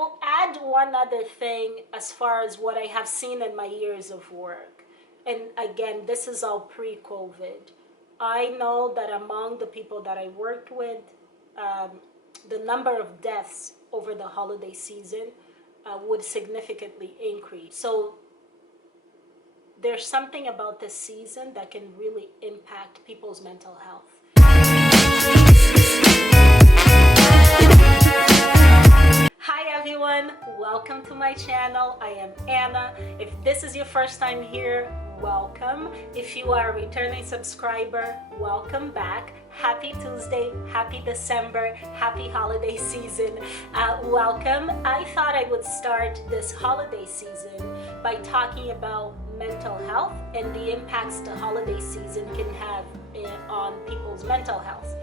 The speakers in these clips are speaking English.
will add one other thing as far as what I have seen in my years of work. And again, this is all pre-COVID. I know that among the people that I worked with, the number of deaths over the holiday season would significantly increase. So there's something about this season that can really impact people's mental health. Hi everyone, welcome to my channel. I am Anna. If this is your first time here, welcome. If you are a returning subscriber, welcome back. Happy Tuesday, happy December, happy holiday season. Welcome. I thought I would start this holiday season by talking about mental health and the impacts the holiday season can have on people's mental health.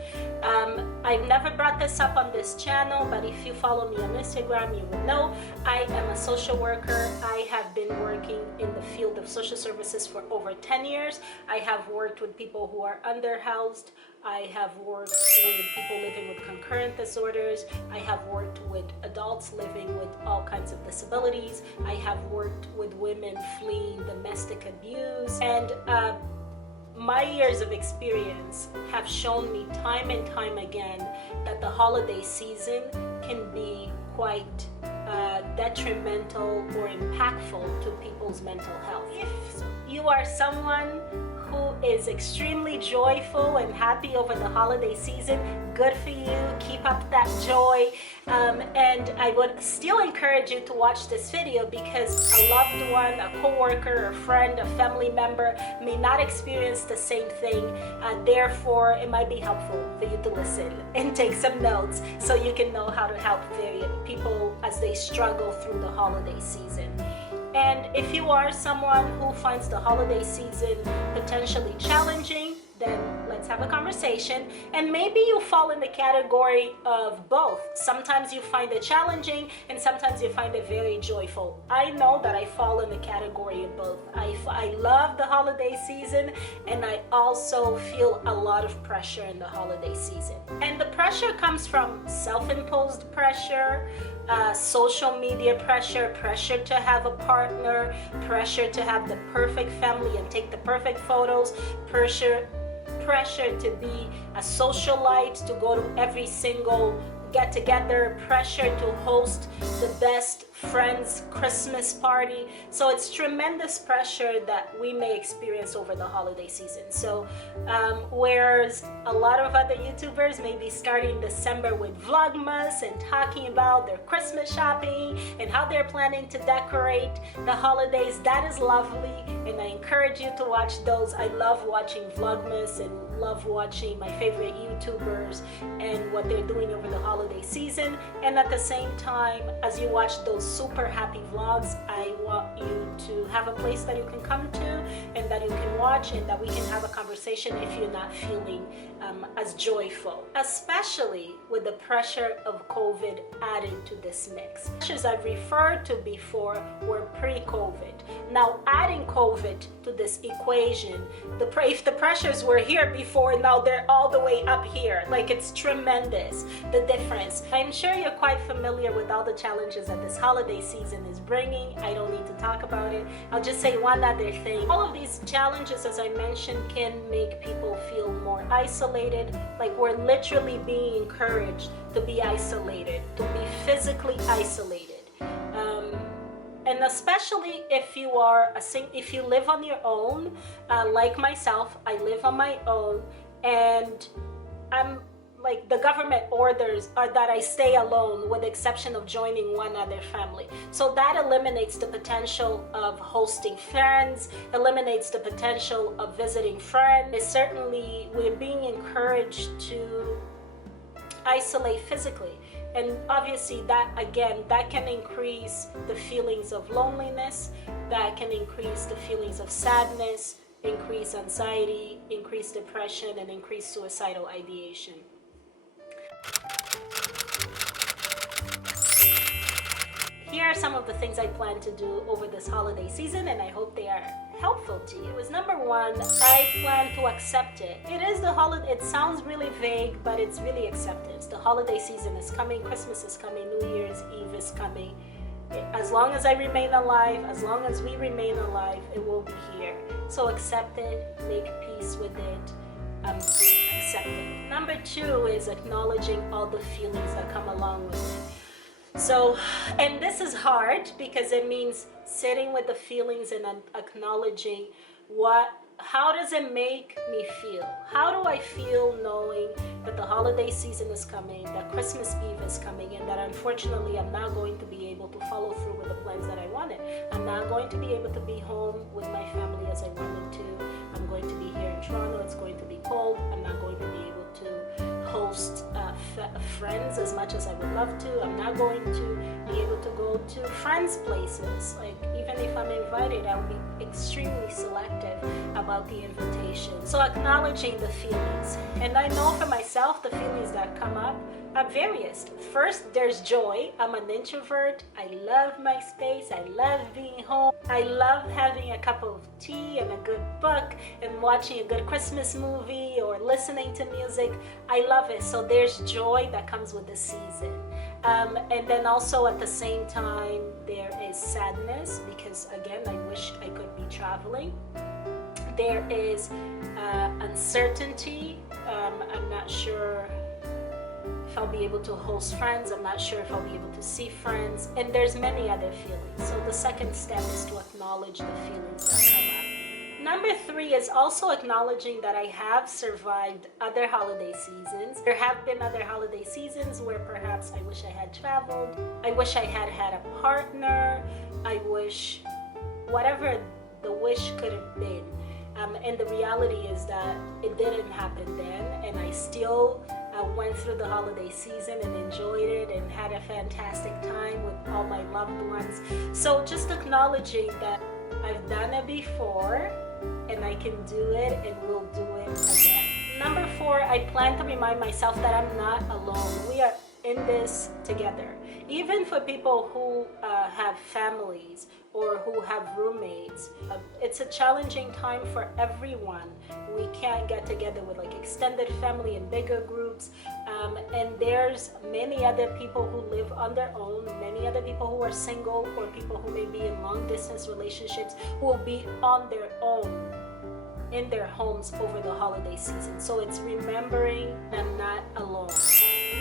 I've never brought this up on this channel, but if you follow me on Instagram, you would know I am a social worker. I have been working in the field of social services for over 10 years. I have worked with people who are underhoused. I have worked with people living with concurrent disorders. I have worked with adults living with all kinds of disabilities. I have worked with women fleeing domestic abuse. And my years of experience have shown me time and time again that the holiday season can be quite detrimental or impactful to people's mental health. If you are someone who is extremely joyful and happy over the holiday season, good for you. Keep up that joy. And I would still encourage you to watch this video because a loved one, a co-worker, a friend, a family member may not experience the same thing. Therefore, it might be helpful for you to listen and take some notes so you can know how to help various people as they struggle through the holiday season. And if you are someone who finds the holiday season potentially challenging, then let's have a conversation. And maybe you fall in the category of both. Sometimes you find it challenging and sometimes you find it very joyful. I know that I fall in the category of both. I love the holiday season and I also feel a lot of pressure in the holiday season. And the pressure comes from self-imposed pressure, social media pressure, pressure to have a partner, pressure to have the perfect family and take the perfect photos, pressure to be a socialite, to go to every single get together, pressure to host the best friend's Christmas party. So it's tremendous pressure that we may experience over the holiday season. So whereas a lot of other YouTubers may be starting December with VLOGMAS and talking about their Christmas shopping and how they're planning to decorate the holidays, that is lovely and I encourage you to watch those. I love watching VLOGMAS and love watching my favorite YouTubers and what they're doing over the holiday season. And at the same time, as you watch those super happy vlogs, I want you to have a place that you can come to and that you can watch and that we can have a conversation if you're not feeling as joyful, especially with the pressure of COVID added to this mix. Pressures I've referred to before were pre-COVID. Now adding COVID to this equation, if the pressures were here before, now they're all the way up here. Like, it's tremendous, the difference. I'm sure you're quite familiar with all the challenges that this holiday season is bringing. I don't need to talk about it. I'll just say one other thing. All of these challenges, as I mentioned, can make people feel more isolated. Like, we're literally being encouraged to be isolated, to be physically isolated. And especially if you are if you live on your own, like myself, I live on my own, and I'm like, the government orders are that I stay alone with the exception of joining one other family. So that eliminates the potential of hosting friends, eliminates the potential of visiting friends. Certainly, we're being encouraged to isolate physically. And obviously that, again, that can increase the feelings of loneliness, that can increase the feelings of sadness, increase anxiety, increase depression, and increase suicidal ideation. Here are some of the things I plan to do over this holiday season, and I hope they are helpful to you. Is number one, I plan to accept it. It is the holiday. It sounds really vague, but it's really acceptance. The holiday season is coming, Christmas is coming, New Year's Eve is coming. As long as I remain alive, as long as we remain alive, it will be here. So accept it, make peace with it, accept it. Number two is acknowledging all the feelings that come along with it. So, and this is hard because it means sitting with the feelings and acknowledging how does it make me feel? How do I feel knowing that the holiday season is coming, that Christmas Eve is coming, and that unfortunately I'm not going to be able to follow through with the plans that I wanted. I'm not going to be able to be home with my family as I wanted to. I'm going to be here in Toronto. It's going to be cold. I'm not going to be able to host friends as much as I would love to. I'm not going to be able to go to friends' places. Like, even if I'm invited, I will be extremely selective about the invitation. So acknowledging the feelings. And I know for myself, the feelings that come up are various. First, there's joy. I'm an introvert. I love my space. I love being home. I love having a cup of tea and a good book and watching a good Christmas movie or listening to music. I love it. So there's joy that comes with the season. And then also at the same time, there is sadness because, again, I wish I could be traveling. There is uncertainty. I'm not sure if I'll be able to host friends. I'm not sure if I'll be able to see friends. And there's many other feelings. So the second step is to acknowledge the feelings that come up. Number three is also acknowledging that I have survived other holiday seasons. There have been other holiday seasons where perhaps I wish I had traveled. I wish I had had a partner. I wish whatever the wish could have been. And the reality is that it didn't happen then, and I still went through the holiday season and enjoyed it and had a fantastic time with all my loved ones. So just acknowledging that I've done it before and I can do it and will do it again. Number four, I plan to remind myself that I'm not alone. We are in this together. Even for people who have families or who have roommates, it's a challenging time for everyone. We can't get together with like extended family and bigger groups. And there's many other people who live on their own, many other people who are single or people who may be in long distance relationships who will be on their own in their homes over the holiday season. So it's remembering I'm not alone.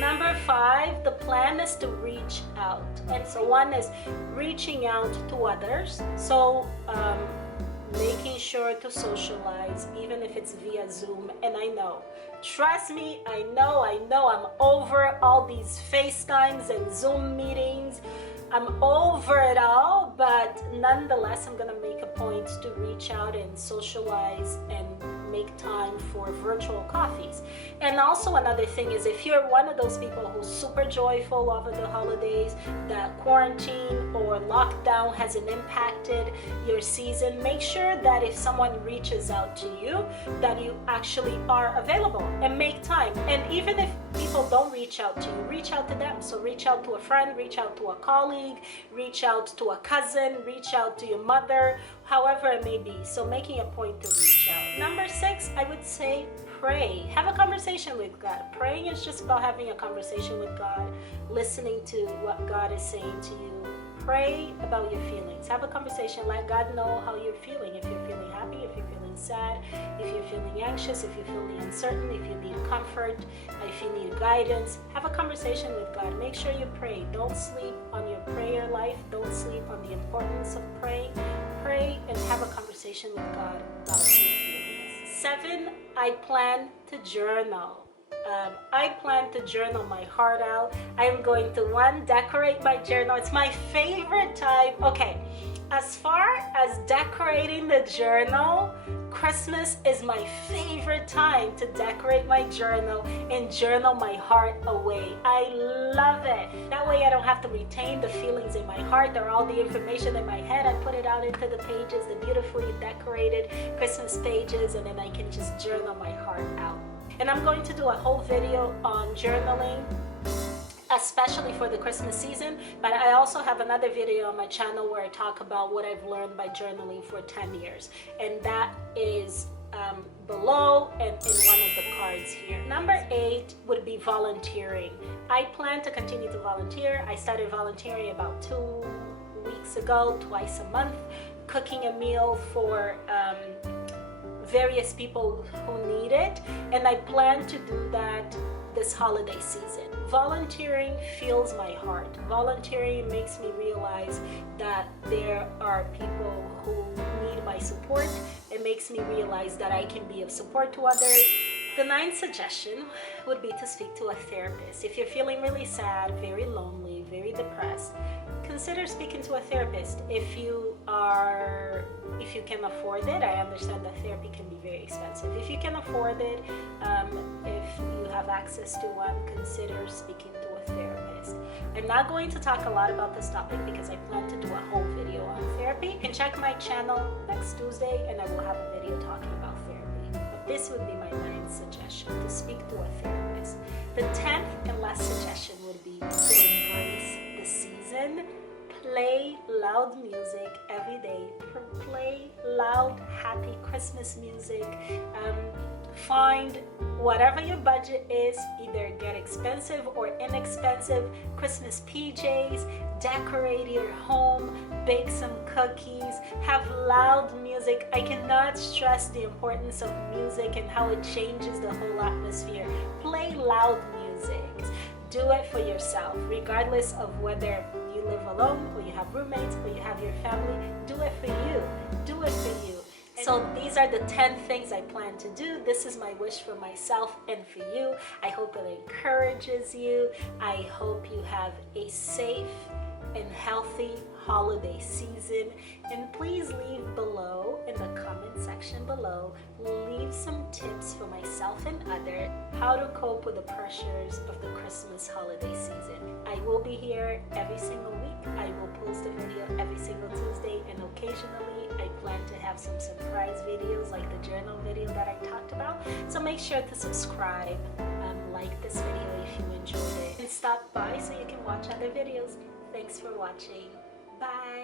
Number five, the plan is to reach out. And so one is reaching out to others. So making sure to socialize, even if it's via Zoom. And I know, trust me, I know I'm over all these FaceTimes and Zoom meetings. I'm over it all, but nonetheless, I'm gonna make a point to reach out and socialize and make time for virtual coffees. And also another thing is, if you're one of those people who's super joyful over the holidays, that quarantine or lockdown hasn't impacted your season, make sure that if someone reaches out to you, that you actually are available and make time. And even if people don't reach out to you, reach out to them. So reach out to a friend, reach out to a colleague, reach out to a cousin, reach out to your mother, however it may be. So making a point to reach out. Number six, I would say pray. Have a conversation with God. Praying is just about having a conversation with God, listening to what God is saying to you. Pray about your feelings. Have a conversation. Let God know how you're feeling. If you're feeling happy, if you're feeling sad, if you're feeling anxious, if you're feeling uncertain, if you need comfort, if you need guidance, have a conversation with God. Make sure you pray. Don't sleep on your prayer life. Don't sleep on the importance of praying. Pray and have a conversation with God about your feelings. 7, I plan to journal. I plan to journal my heart out. I'm going to, one, decorate my journal. It's my favorite time. Okay, as far as decorating the journal, Christmas is my favorite time to decorate my journal and journal my heart away. I love it. That way I don't have to retain the feelings in my heart or all the information in my head. I put it out into the pages, the beautifully decorated Christmas pages, and then I can just journal my heart out. And I'm going to do a whole video on journaling especially for the Christmas season. But I also have another video on my channel where I talk about what I've learned by journaling for 10 years, and that is below and in one of the cards here. Number 8 would be volunteering. I plan to continue to volunteer. I started volunteering about 2 weeks ago, twice a month, cooking a meal for various people who need it, and I plan to do that this holiday season. Volunteering fills my heart. Volunteering makes me realize that there are people who need my support. It makes me realize that I can be of support to others. The 9th suggestion would be to speak to a therapist. If you're feeling really sad, very lonely, very depressed, consider speaking to a therapist. If you can afford it. I understand that therapy can be very expensive. If you can afford it, if you have access to one, consider speaking to a therapist. I'm not going to talk a lot about this topic because I plan to do a whole video on therapy. You can check my channel next Tuesday and I will have a video talking about therapy. But this would be my 9th suggestion, to speak to a therapist. The 10th and last suggestion would be to embrace the season. Play loud music every day. Play loud, happy Christmas music. Find whatever your budget is, either get expensive or inexpensive Christmas PJs, decorate your home, bake some cookies, have loud music. I cannot stress the importance of music and how it changes the whole atmosphere. Play loud music. Do it for yourself, regardless of whether you live alone or you have roommates or you have your family. Do it for you. Do it for you. So these are the 10 things I plan to do. This is my wish for myself and for you. I hope it encourages you. I hope you have a safe and healthy holiday season. And please leave below in the comment section below, leave some tips for myself and others how to cope with the pressures of the Christmas holiday season. I will be here every single week. I will post a video every single Tuesday, and occasionally I plan to have some surprise videos like the journal video that I talked about. So make sure to subscribe, like this video if you enjoyed it, and stop by so you can watch other videos. Thanks for watching. Bye.